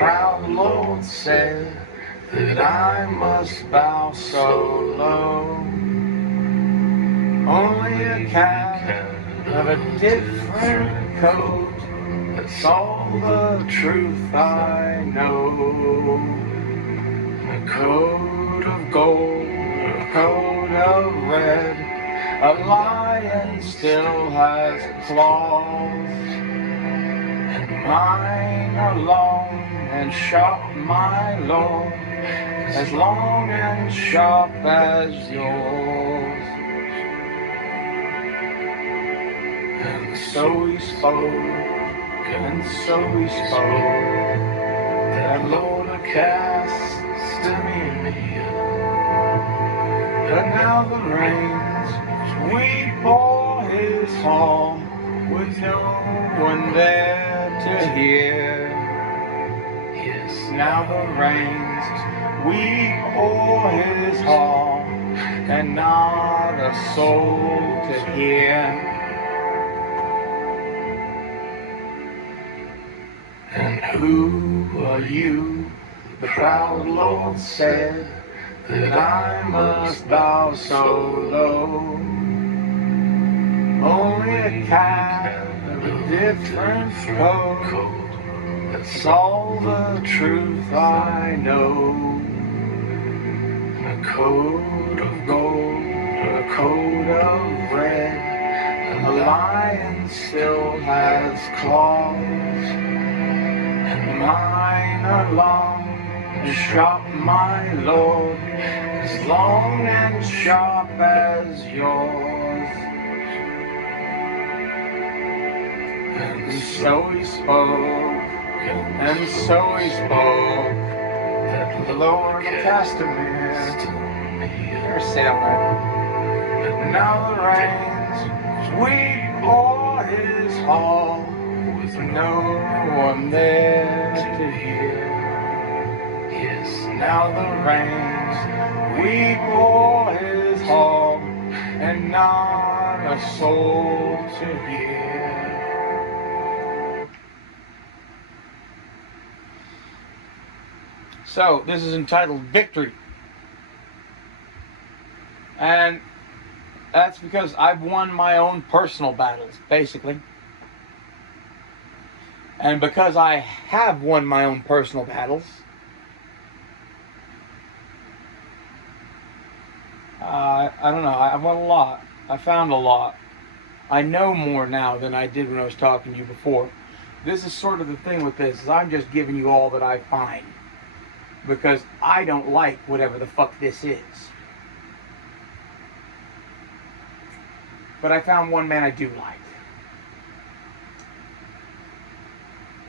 proud Lord said that I must bow so low. Only a cat of a different coat, that's all the truth I know. A coat of gold, a coat of red, a lion still has claws, and mine are long and sharp, my lord, as long and sharp as yours. And so he spoke, and so he spoke, that Lord of Castamere. But now the rains sweep o'er his hall, with no one there to hear. Yes, now the rains weep o'er his hall, and not a soul to hear. And who are you? The proud Lord said that I must bow so low. Only a cat of a different coat, that's all the truth I know. A coat of gold, a coat of red, and the lion still has claws. Mine are long and sharp, my lord, as long and sharp as yours. And so he spoke, and so he spoke, that the Lord of Castamere, you're sailing, and now the rains sweep o'er his hall, with no one there to hear. Yes, now the rains weep o'er his hall, and not a soul to hear. So, this is entitled Victory. And that's because I've won my own personal battles, basically. And because I have won my own personal battles, I don't know, I've won a lot. I found a lot. I know more now than I did when I was talking to you before. This is sort of the thing with this, is I'm just giving you all that I find. Because I don't like whatever the fuck this is. But I found one man I do like.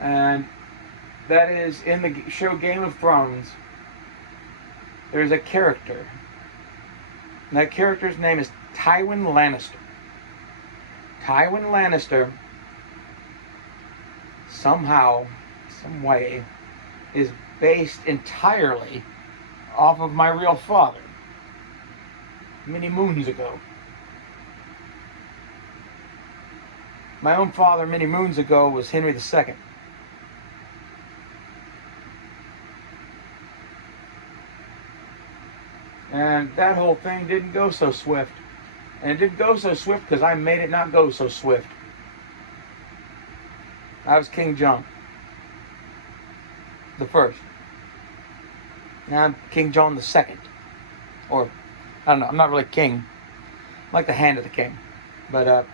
And that is, in the show Game of Thrones, there's a character. And that character's name is Tywin Lannister. Tywin Lannister, somehow, some way, is based entirely off of my real father, many moons ago. My own father, many moons ago, was Henry II. And that whole thing didn't go so swift. And it didn't go so swift because I made it not go so swift. I was King John the First. Now I'm King John the Second. Or, I don't know, I'm not really king. I'm like the hand of the king. But,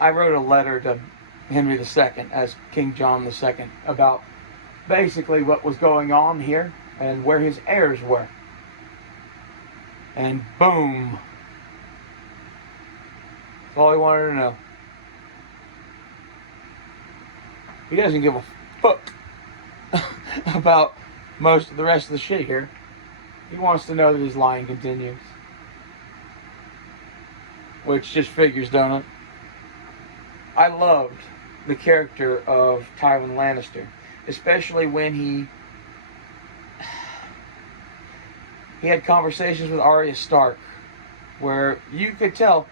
I wrote a letter to Henry II as King John II about basically what was going on here and where his heirs were. And boom. That's all he wanted to know. He doesn't give a fuck about most of the rest of the shit here. He wants to know that his line continues. Which just figures, don't it? I loved the character of Tywin Lannister, especially when he had conversations with Arya Stark, where you could tell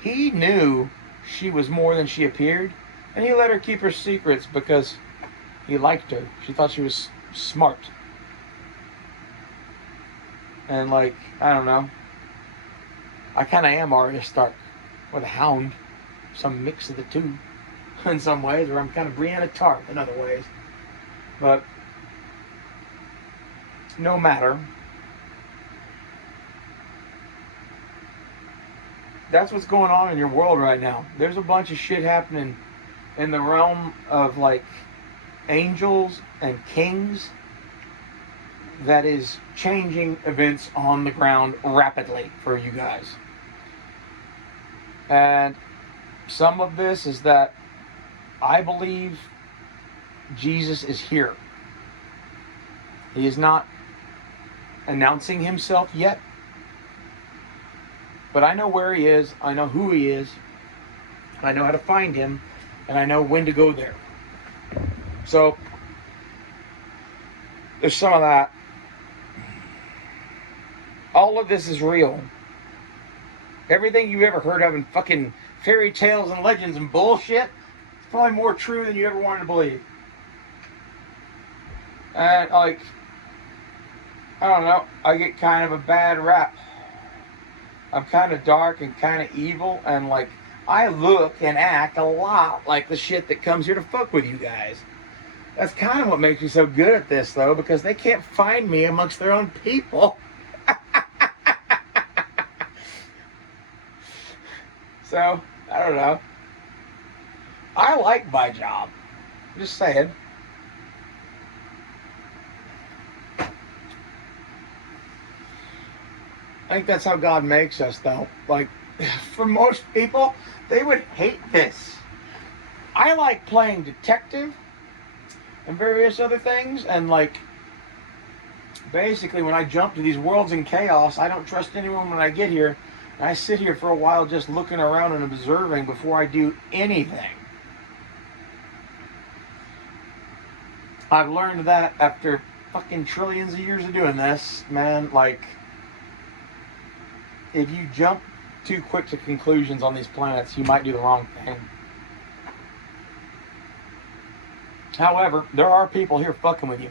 he knew she was more than she appeared, And he let her keep her secrets because he liked her. She thought she was smart. And like, I don't know. I kind of am Arya Stark with a hound. Some mix of the two in some ways, or I'm kind of Brienne Tarth in other ways. But no matter. That's what's going on in your world right now. There's a bunch of shit happening in the realm of like angels and kings that is changing events on the ground rapidly for you guys. And some of this is that I believe Jesus is here. He is not announcing himself yet. But I know where he is, I know who he is, I know how to find him, and I know when to go there. So, there's some of that. All of this is real. Everything you ever heard of in fucking fairy tales and legends and bullshit, it's probably more true than you ever wanted to believe. And, like, I don't know, I get kind of a bad rap. I'm kind of dark and kind of evil, and like I look and act a lot like the shit that comes here to fuck with you guys. That's kind of what makes me so good at this, though, because they can't find me amongst their own people. So, I don't know. I like my job. Just saying. I think that's how God makes us, though. Like, for most people, they would hate this. I like playing detective and various other things, and like, basically when I jump to these worlds in chaos, I don't trust anyone when I get here, and I sit here for a while just looking around and observing before I do anything. I've learned that after fucking trillions of years of doing this, man, like, if you jump too quick to conclusions on these planets, you might do the wrong thing. However, there are people here fucking with you.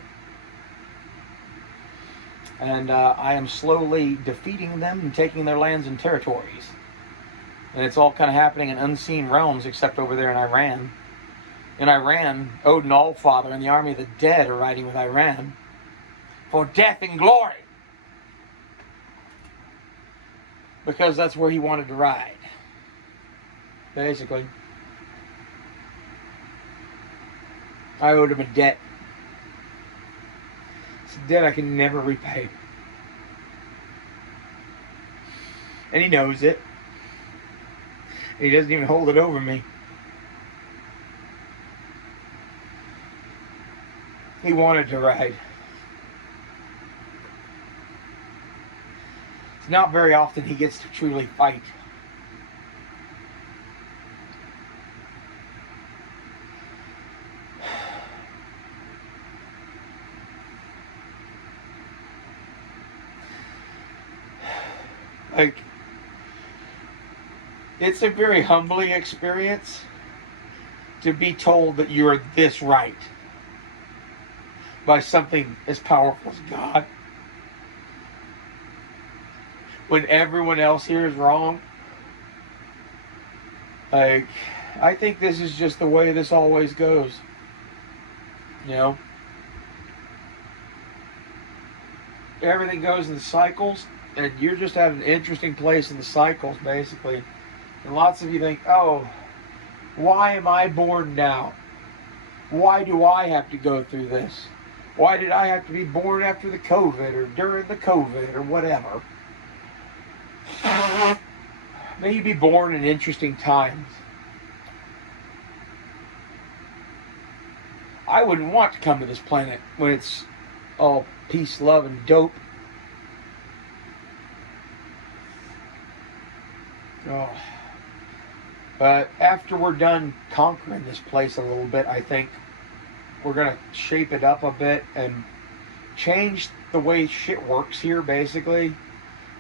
And I am slowly defeating them and taking their lands and territories. And it's all kind of happening in unseen realms, except over there in Iran. In Iran, Odin Allfather and the army of the dead are riding with Iran for death and glory. Because that's where he wanted to ride. Basically. I owed him a debt. It's a debt I can never repay. And he knows it. He doesn't even hold it over me. He wanted to ride. It's not very often he gets to truly fight. Like, it's a very humbling experience to be told that you're this right by something as powerful as God, when everyone else here is wrong. Like, I think this is just the way this always goes. You know? Everything goes in cycles, and you're just at an interesting place in the cycles, basically. And lots of you think, oh, why am I born now? Why do I have to go through this? Why did I have to be born after the COVID or during the COVID or whatever? May you be born in interesting times. I wouldn't want to come to this planet when it's all peace, love, and dope. Oh. But after we're done conquering this place a little bit, I think we're going to shape it up a bit and change the way shit works here, basically.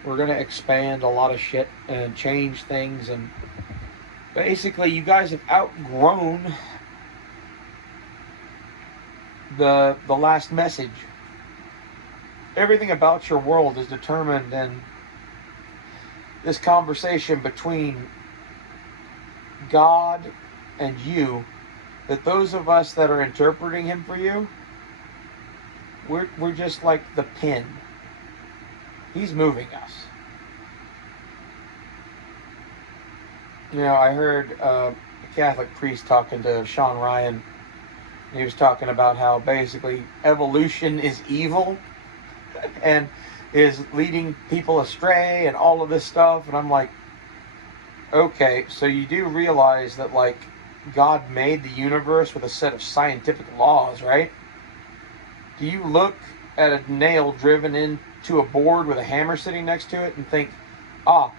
We're going to expand a lot of shit and change things, and Basically, you guys have outgrown the last message. Everything about your world is determined in this conversation between God and you, that those of us that are interpreting him for you, we're just like the pin. He's moving us. You know, I heard a Catholic priest talking to Sean Ryan. He was talking about how basically evolution is evil and is leading people astray and all of this stuff. And I'm like, okay, so you do realize that, like, God made the universe with a set of scientific laws, right? Do you look at a nail driven into a board with a hammer sitting next to it and think, ah,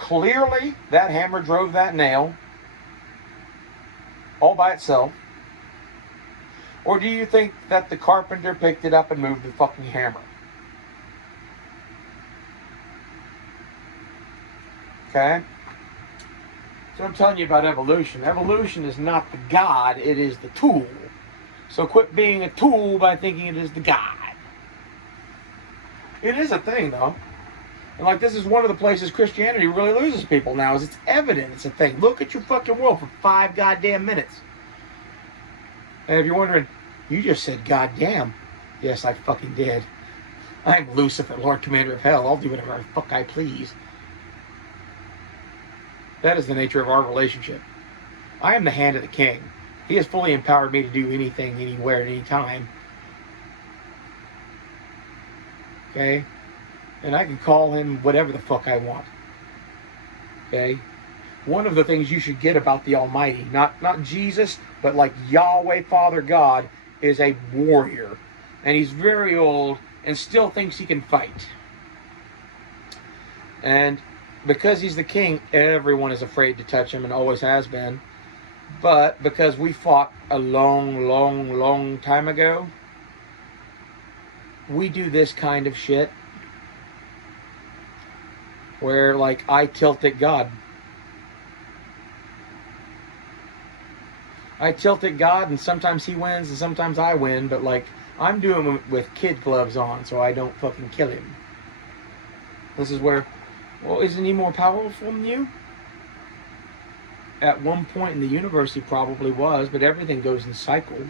clearly that hammer drove that nail all by itself? Or do you think that the carpenter picked it up and moved the fucking hammer? Okay? So I'm telling you about evolution. Evolution is not the God, it is the tool. So quit being a tool by thinking it is the God. It is a thing, though. And like, this is one of the places Christianity really loses people now, is it's evident it's a thing. Look at your fucking world for 5 goddamn minutes. And if you're wondering, you just said goddamn. Yes, I fucking did. I'm Lucifer, Lord Commander of Hell. I'll do whatever the fuck I please. That is the nature of our relationship. I am the hand of the king. He has fully empowered me to do anything, anywhere, at any time. Okay? And I can call him whatever the fuck I want. Okay? One of the things you should get about the Almighty, not Jesus, but like Yahweh Father God, is a warrior. And he's very old and still thinks he can fight. And because he's the king, everyone is afraid to touch him and always has been. But because we fought a long time ago, we do this kind of shit where, like, I tilt at God. I tilt at God, and sometimes he wins and sometimes I win, but like, I'm doing it with kid gloves on so I don't fucking kill him. This is where, well, isn't he more powerful than you? At one point in the universe he probably was, but everything goes in cycles.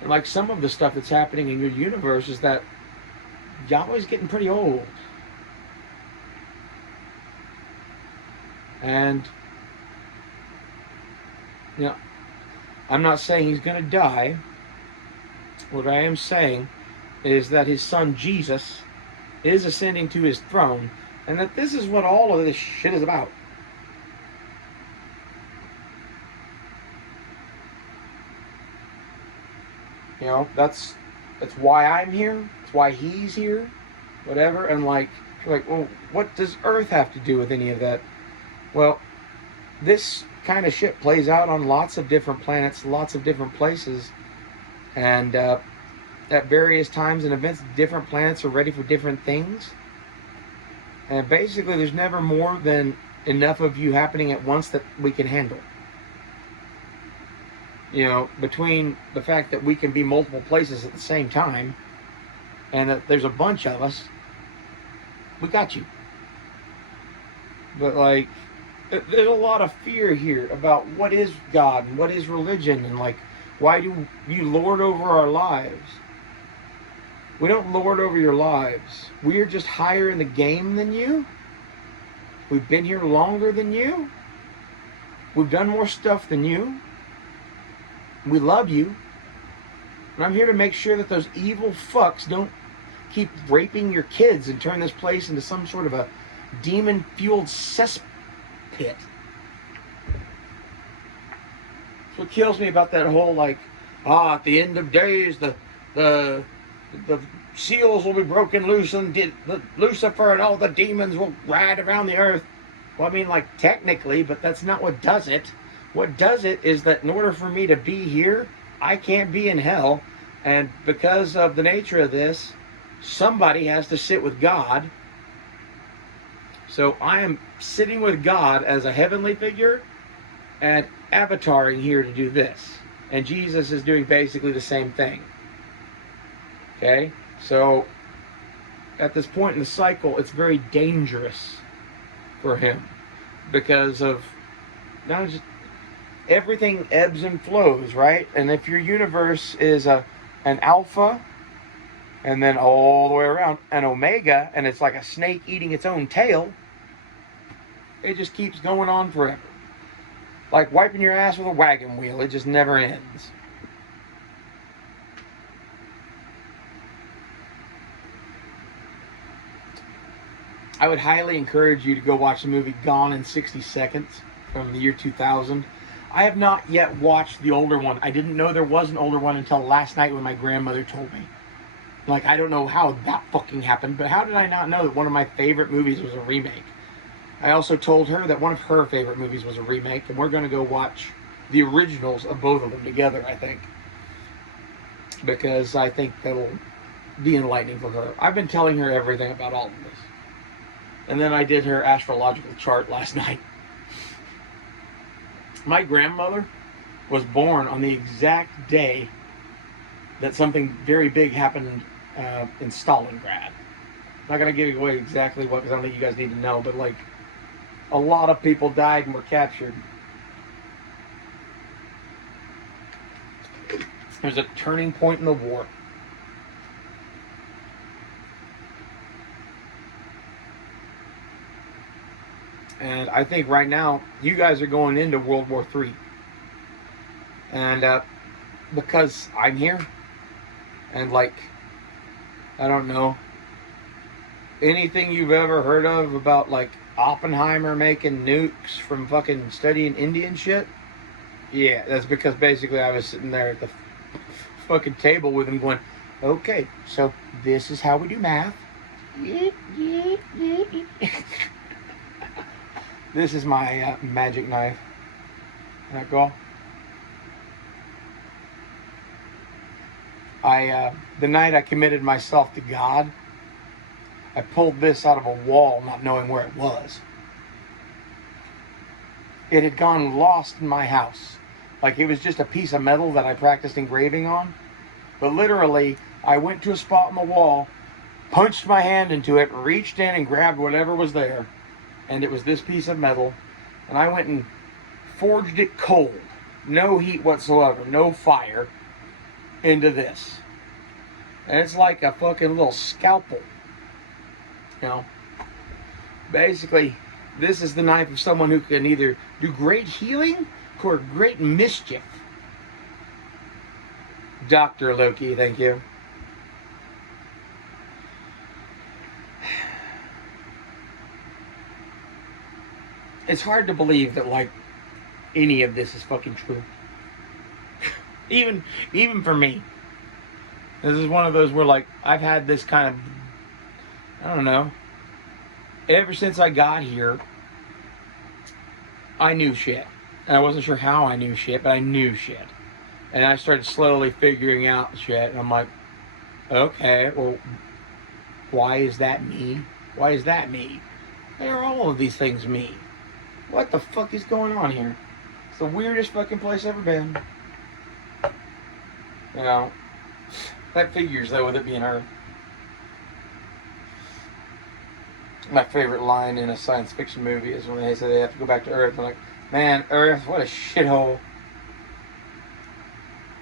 And like, some of the stuff that's happening in your universe is that Yahweh's getting pretty old. And, you know, I'm not saying he's going to die. What I am saying is that his son Jesus is ascending to his throne, and that this is what all of this shit is about. You know, that's why I'm here. It's why he's here. Whatever. And like, you're like, well, what does Earth have to do with any of that? Well, this kind of shit plays out on lots of different planets, lots of different places, and at various times and events, different planets are ready for different things. And basically, there's never more than enough of you happening at once that we can handle. You know, between the fact that we can be multiple places at the same time, and that there's a bunch of us, we got you. But like, there's a lot of fear here about what is God and what is religion, and like, why do you lord over our lives? We don't lord over your lives. We're just higher in the game than you. We've been here longer than you. We've done more stuff than you. We love you. And I'm here to make sure that those evil fucks don't keep raping your kids and turn this place into some sort of a demon-fueled cesspit. That's what kills me about that whole, like, at the end of days, the seals will be broken loose, and Lucifer and all the demons will ride around the earth. Well, I mean, like, technically, but that's not what does it. What does it is that in order for me to be here, I can't be in hell. And because of the nature of this, somebody has to sit with God. So I am sitting with God as a heavenly figure, and avataring here to do this. And Jesus is doing basically the same thing. Okay? So, at this point in the cycle, it's very dangerous for him because of not just everything ebbs and flows, right? And if your universe is an alpha and then all the way around an omega, and it's like a snake eating its own tail, it just keeps going on forever. Like wiping your ass with a wagon wheel, it just never ends. I would highly encourage you to go watch the movie Gone in 60 Seconds from the year 2000. I have not yet watched the older one. I didn't know there was an older one until last night when my grandmother told me. Like, I don't know how that fucking happened, but how did I not know that one of my favorite movies was a remake? I also told her that one of her favorite movies was a remake, and we're going to go watch the originals of both of them together, I think. Because I think that'll be enlightening for her. I've been telling her everything about all of this. And then I did her astrological chart last night. My grandmother was born on the exact day that something very big happened in Stalingrad. I'm not going to give away exactly what, because I don't think you guys need to know, but like a lot of people died and were captured. There's a turning point in the war. And I think right now, you guys are going into World War III. And because I'm here, and like, I don't know, anything you've ever heard of about like Oppenheimer making nukes from fucking studying Indian shit? Yeah, that's because basically I was sitting there at the fucking table with him going, okay, so this is how we do math. This is my magic knife. Can that go? The night I committed myself to God, I pulled this out of a wall not knowing where it was. It had gone lost in my house. Like it was just a piece of metal that I practiced engraving on. But literally, I went to a spot on the wall, punched my hand into it, reached in and grabbed whatever was there. And it was this piece of metal. And I went and forged it cold. No heat whatsoever. No fire. Into this. And it's like a fucking little scalpel. You know. Basically, this is the knife of someone who can either do great healing or great mischief. Dr. Loki, thank you. It's hard to believe that, like, any of this is fucking true. even for me. This is one of those where, like, I've had this kind of, I don't know, ever since I got here, I knew shit. And I wasn't sure how I knew shit, but I knew shit. And I started slowly figuring out shit, and I'm like, okay, well, why is that me? Why is that me? Why are all of these things me? What the fuck is going on here? It's the weirdest fucking place I've ever been. You know, that figures though with it being Earth. My favorite line in a science fiction movie is when they say they have to go back to Earth. I'm like, man, Earth, what a shithole.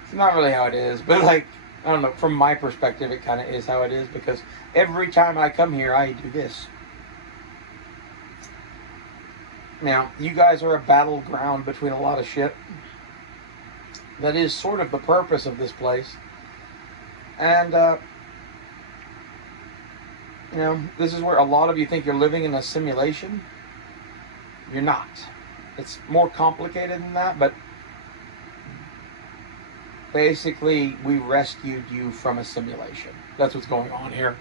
It's not really how it is, but like, I don't know, from my perspective it kind of is how it is, because every time I come here I do this. Now, you guys are a battleground between a lot of shit. That is sort of the purpose of this place. And, you know, this is where a lot of you think you're living in a simulation. You're not. It's more complicated than that, but basically we rescued you from a simulation. That's what's going on here.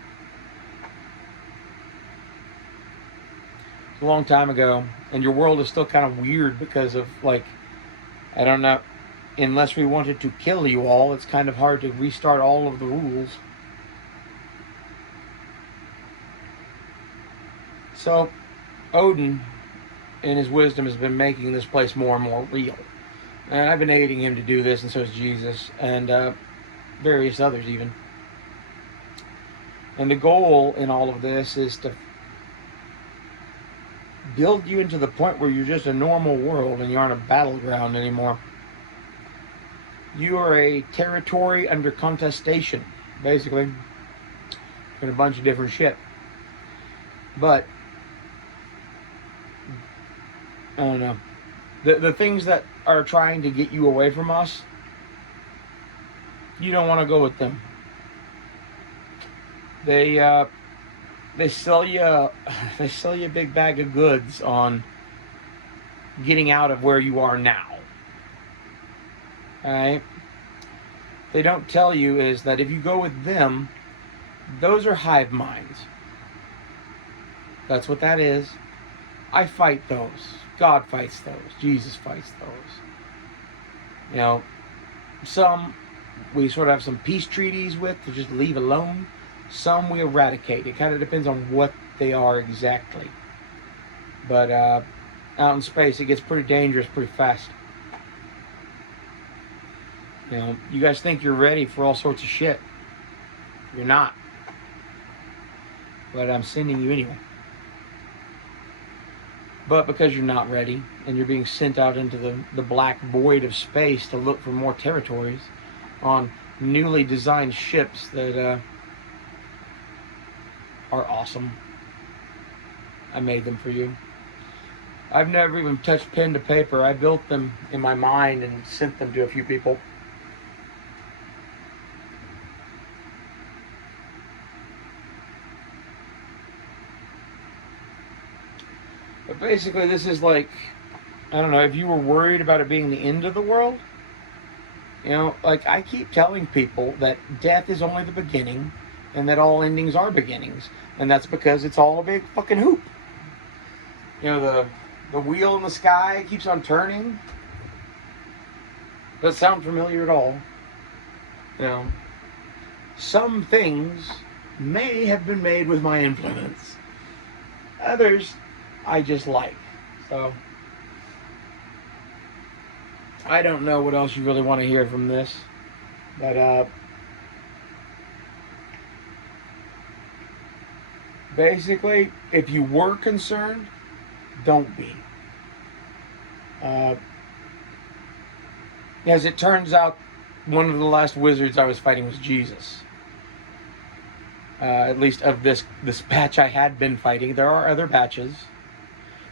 A long time ago, and your world is still kind of weird because of, like, I don't know, unless we wanted to kill you all, it's kind of hard to restart all of the rules. So, Odin in his wisdom, has been making this place more and more real. And I've been aiding him to do this, and so is Jesus, and various others even. And the goal in all of this is to build you into the point where you're just a normal world and you aren't a battleground anymore. You are a territory under contestation, basically, in a bunch of different shit. But I don't know. The things that are trying to get you away from us, you don't want to go with them. They sell you a big bag of goods on getting out of where you are now. Alright? They don't tell you is that if you go with them, those are hive minds. That's what that is. I fight those. God fights those. Jesus fights those. You know, some we sort of have some peace treaties with to just leave alone. Some we eradicate. It kind of depends on what they are exactly. But out in space, it gets pretty dangerous pretty fast. You know, you guys think you're ready for all sorts of shit. You're not. But I'm sending you anyway. But because you're not ready, and you're being sent out into the black void of space to look for more territories on newly designed ships that are awesome. I made them for you. I've never even touched pen to paper. I built them in my mind and sent them to a few people. But basically, this is like, I don't know, if you were worried about it being the end of the world, you know, like I keep telling people that death is only the beginning and that all endings are beginnings. And that's because it's all a big fucking hoop. You know, the wheel in the sky keeps on turning. Does that sound familiar at all? You know, some things may have been made with my influence. Others I just like. So I don't know what else you really want to hear from this. But basically, if you were concerned, don't be. As it turns out, one of the last wizards I was fighting was Jesus. At least of this batch I had been fighting. There are other batches.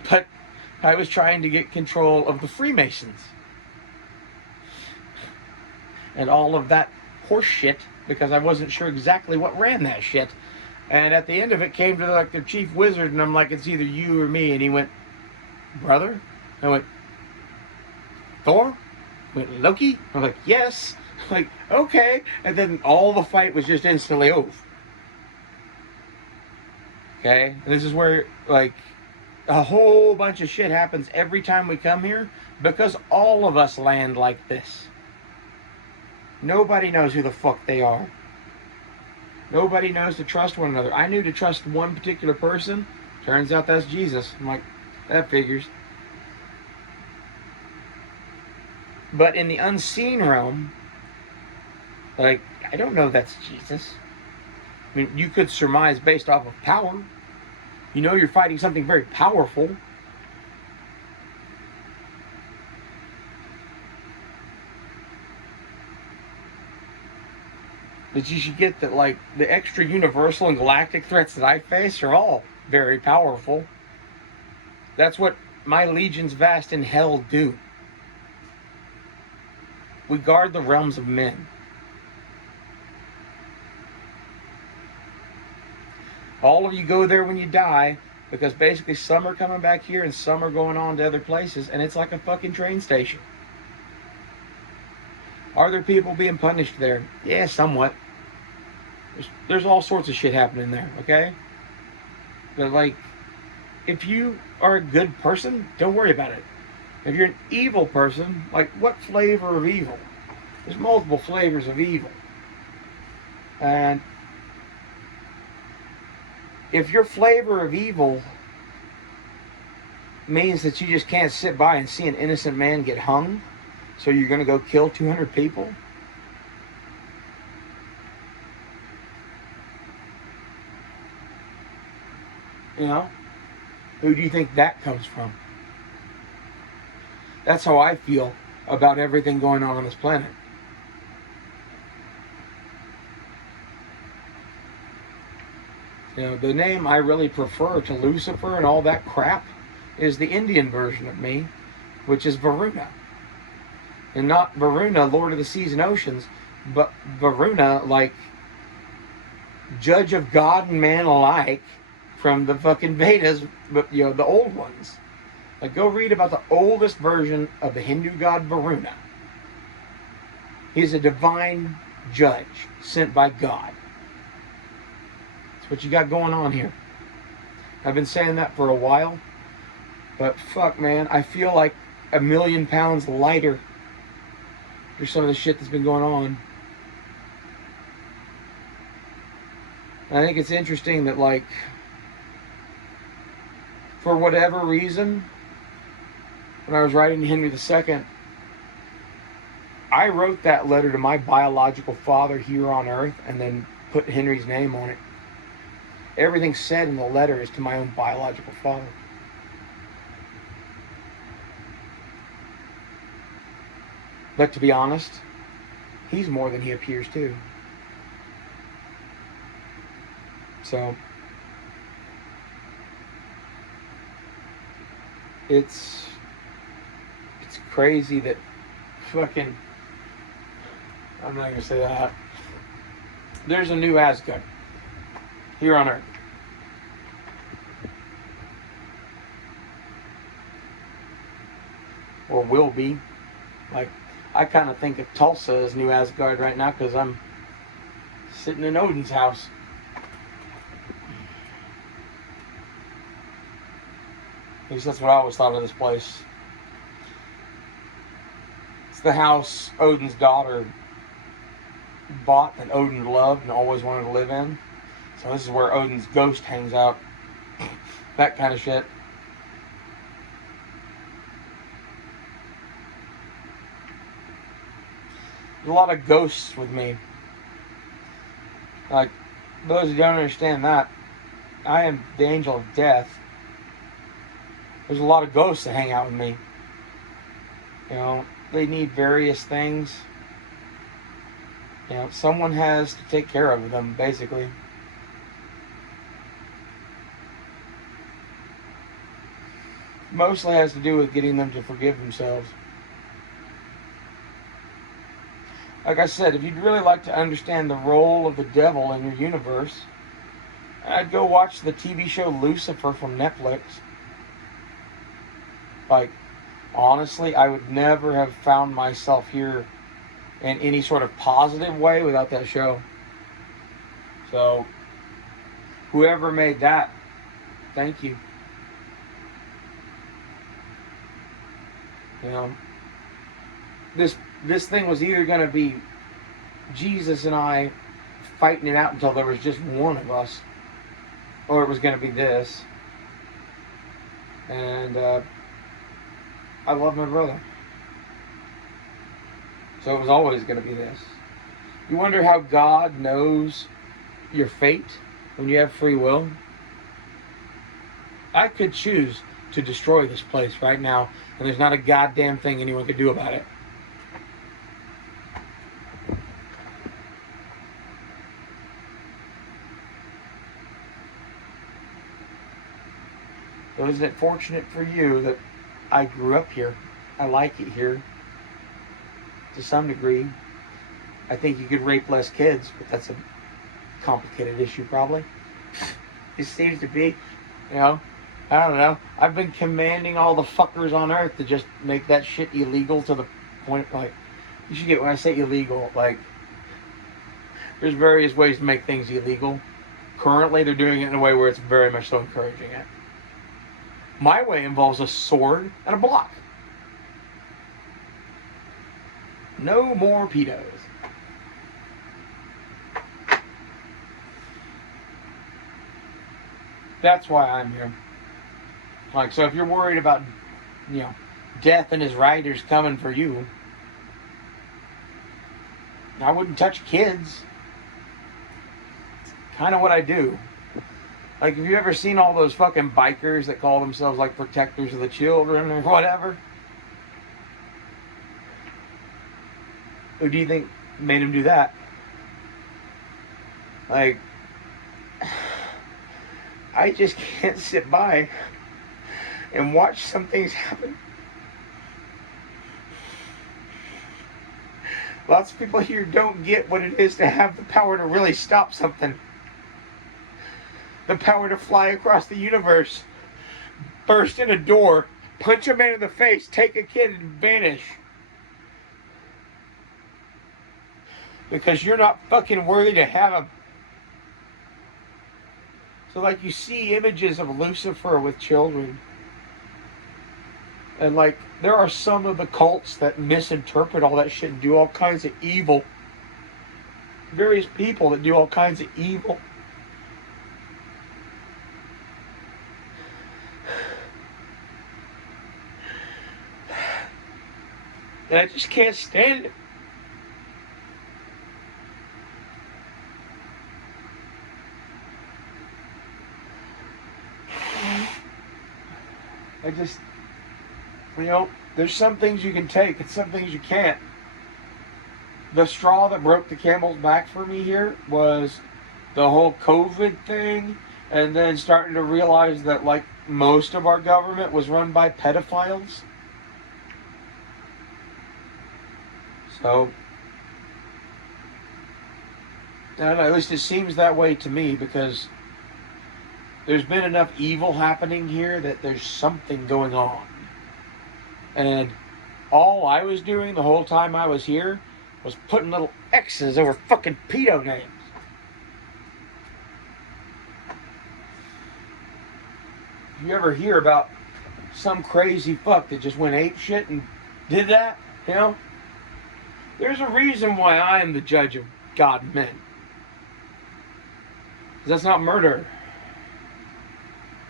But I was trying to get control of the Freemasons. And all of that horse shit, because I wasn't sure exactly what ran that shit. And at the end of it came to like their chief wizard, and I'm like, it's either you or me. And he went, brother? I went, Thor? I went, Loki? I'm like, yes. I'm like, okay. And then all the fight was just instantly over. Okay? And this is where, like, a whole bunch of shit happens every time we come here because all of us land like this. Nobody knows who the fuck they are. Nobody knows to trust one another. I knew to trust one particular person. Turns out that's Jesus. I'm like, that figures. But in the unseen realm, like, I don't know that's Jesus. I mean, you could surmise based off of power. You know you're fighting something very powerful. But you should get that, like, the extra universal and galactic threats that I face are all very powerful. That's what my legions vast in hell do. We guard the realms of men. All of you go there when you die, because basically some are coming back here and some are going on to other places, and it's like a fucking train station. Are there people being punished there? Yeah, somewhat. There's all sorts of shit happening there, okay? But, like, if you are a good person, don't worry about it. If you're an evil person, like, what flavor of evil? There's multiple flavors of evil. And if your flavor of evil means that you just can't sit by and see an innocent man get hung, so you're going to go kill 200 people? You know? Who do you think that comes from? That's how I feel about everything going on this planet. You know, the name I really prefer to Lucifer and all that crap is the Indian version of me, which is Varuna. And not Varuna, Lord of the Seas and Oceans, but Varuna, like judge of God and man alike from the fucking Vedas, but you know, the old ones. Like, go read about the oldest version of the Hindu god Varuna. He's a divine judge sent by God. That's what you got going on here. I've been saying that for a while, but fuck, man, I feel like 1,000,000 pounds lighter for some of the shit that's been going on. I think it's interesting that, like, for whatever reason, when I was writing Henry II, I wrote that letter to my biological father here on Earth and then put Henry's name on it. Everything said in the letter is to my own biological father. But to be honest, he's more than he appears to. So, it's crazy that fucking, I'm not gonna say that. There's a new Asgard here on Earth. Or will be. Like, I kind of think of Tulsa as New Asgard right now because I'm sitting in Odin's house. At least that's what I always thought of this place. It's the house Odin's daughter bought and Odin loved and always wanted to live in. So this is where Odin's ghost hangs out. That kind of shit. There's a lot of ghosts with me. Like, those who don't understand that, I am the angel of death. There's a lot of ghosts that hang out with me. You know, they need various things. You know, someone has to take care of them, basically. Mostly has to do with getting them to forgive themselves. Like I said, if you'd really like to understand the role of the devil in your universe, I'd go watch the TV show Lucifer from Netflix. Like, honestly, I would never have found myself here in any sort of positive way without that show. So, whoever made that, thank you. You know, this thing was either going to be Jesus and I fighting it out until there was just one of us, or it was going to be this. And I love my brother. So it was always going to be this. You wonder how God knows your fate when you have free will? I could choose to destroy this place right now, and there's not a goddamn thing anyone could do about it. So isn't it fortunate for you that I grew up here? I like it here. To some degree. I think you could rape less kids, but that's a complicated issue probably. It seems to be, you know, I don't know. I've been commanding all the fuckers on Earth to just make that shit illegal to the point, like, you should get, when I say illegal, like, there's various ways to make things illegal. Currently, they're doing it in a way where it's very much so encouraging it. My way involves a sword and a block. No more pedos. That's why I'm here. Like, so if you're worried about, you know, death and his riders coming for you, I wouldn't touch kids. Kind of what I do. Like, have you ever seen all those fucking bikers that call themselves like protectors of the children or whatever? Who do you think made him do that? Like, I just can't sit by and watch some things happen. Lots of people here don't get what it is to have the power to really stop something. The power to fly across the universe, burst in a door, punch a man in the face, take a kid and vanish. Because you're not fucking worthy to have him. So like you see images of Lucifer with children. And like there are some of the cults that misinterpret all that shit and do all kinds of evil. Various people that do all kinds of evil. And I just can't stand it. I just, you know, there's some things you can take and some things you can't. The straw that broke the camel's back for me here was the whole COVID thing, and then starting to realize that like most of our government was run by pedophiles. So, I don't know, at least it seems that way to me, because there's been enough evil happening here that there's something going on. And all I was doing the whole time I was here was putting little X's over fucking pedo names. If you ever hear about some crazy fuck that just went ape shit and did that, you know, there's a reason why I am the judge of God and men. Because that's not murder.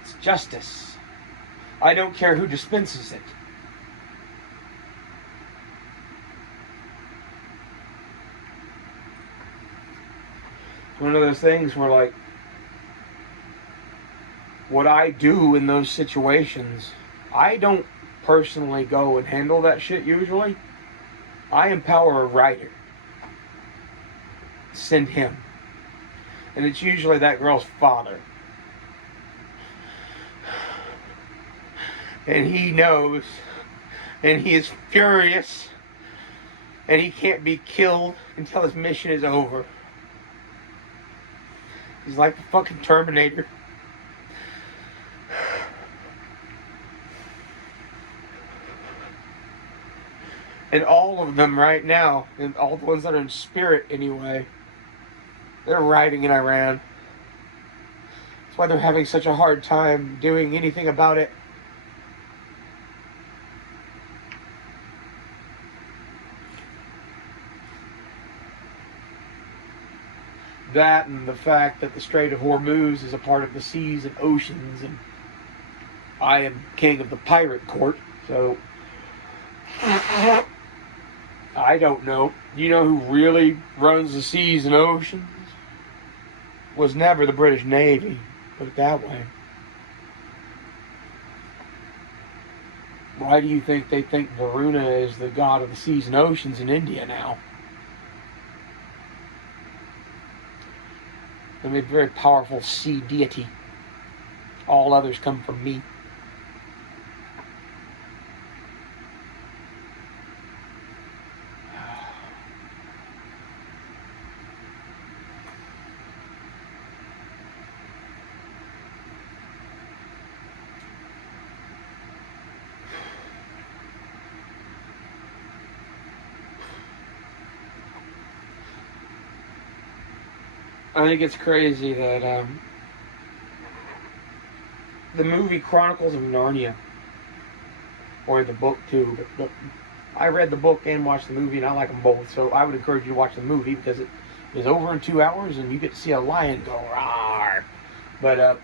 It's justice. I don't care who dispenses it. One of those things where, like, what I do in those situations, I don't personally go and handle that shit usually. I empower a writer. Send him. And it's usually that girl's father. And he knows, and he is furious, and he can't be killed until his mission is over. He's like the fucking Terminator. And all of them right now, and all the ones that are in spirit anyway, they're riding in Iran. That's why they're having such a hard time doing anything about it. That and the fact that the Strait of Hormuz is a part of the seas and oceans, and I am king of the pirate court, so I don't know. You know who really runs the seas and oceans? Was never the British Navy, put it that way. Why do you think they think Varuna is the god of the seas and oceans in India now? I'm a very powerful sea deity. All others come from me. I think it's crazy that the movie Chronicles of Narnia, or the book too, but I read the book and watched the movie, and I like them both, so I would encourage you to watch the movie, because it is over in 2 hours, and you get to see a lion go, "Rawr." But,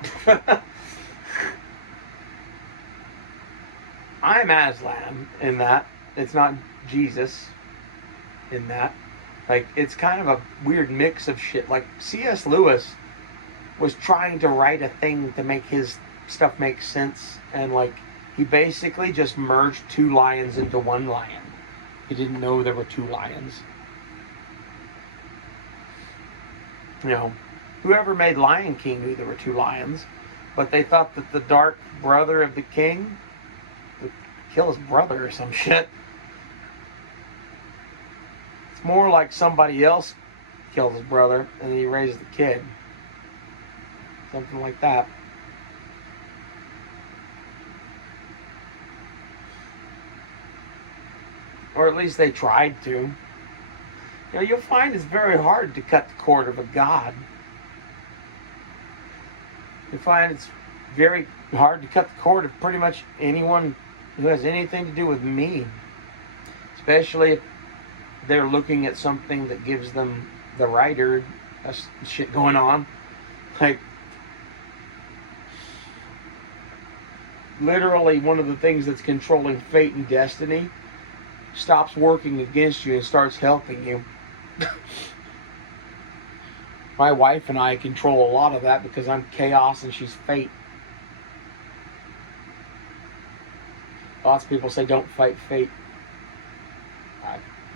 I'm Aslan in that. It's not Jesus in that. Like, it's kind of a weird mix of shit. Like, C.S. Lewis was trying to write a thing to make his stuff make sense, and, like, he basically just merged two lions into one lion. He didn't know there were two lions. You know, whoever made Lion King knew there were two lions, but they thought that the dark brother of the king would kill his brother or some shit. It's more like somebody else killed his brother and then he raised the kid. Something like that. Or at least they tried to. You know, you'll find it's very hard to cut the cord of a god. You find it's very hard to cut the cord of pretty much anyone who has anything to do with me. Especially if they're looking at something that gives them the writer shit going on. Like, literally one of the things that's controlling fate and destiny stops working against you and starts helping you. My wife and I control a lot of that because I'm chaos and she's fate. Lots of people say don't fight fate.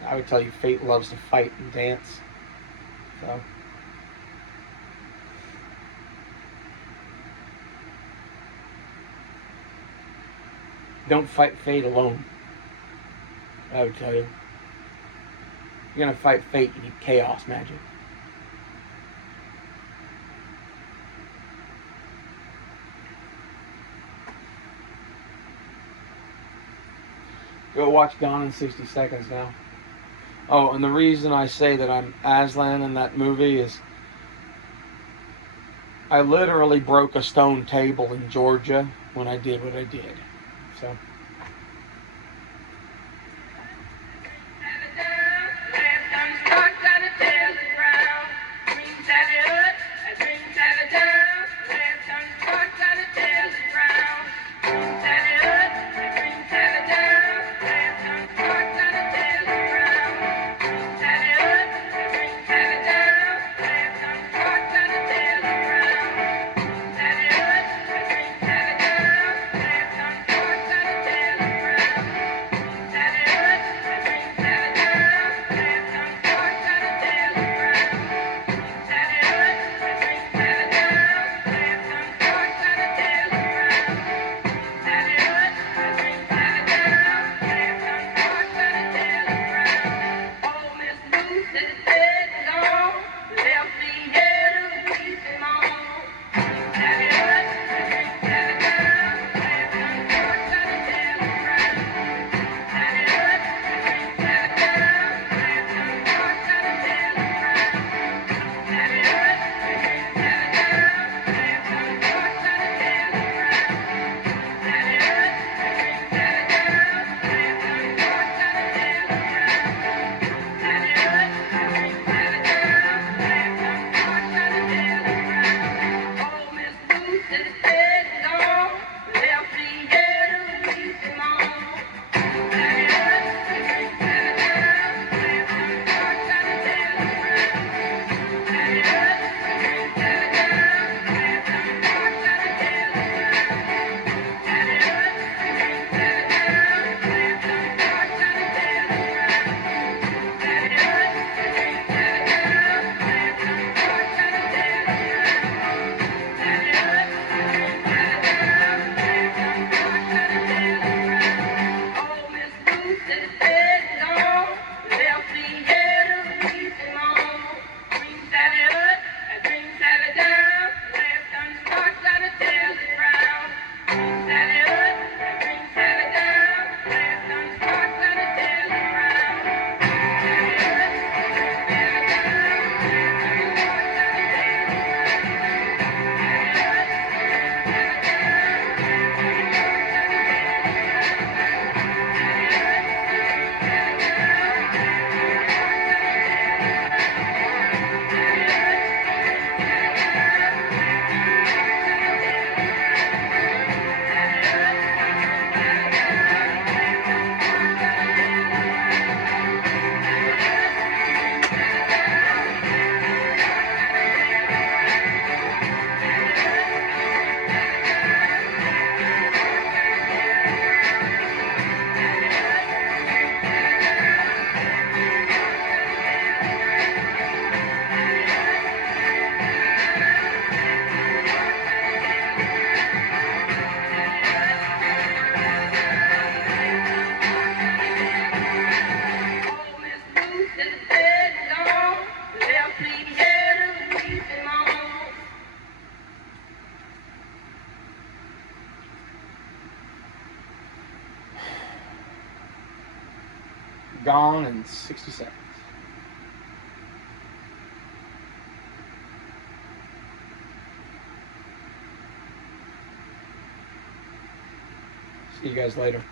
I would tell you fate loves to fight and dance. So don't fight fate alone. I would tell you. If you're gonna fight fate, you need chaos magic. Go watch Gone in 60 Seconds now. Oh, and the reason I say that I'm Aslan in that movie is I literally broke a stone table in Georgia when I did what I did. So. gone in 60 seconds. See you guys later.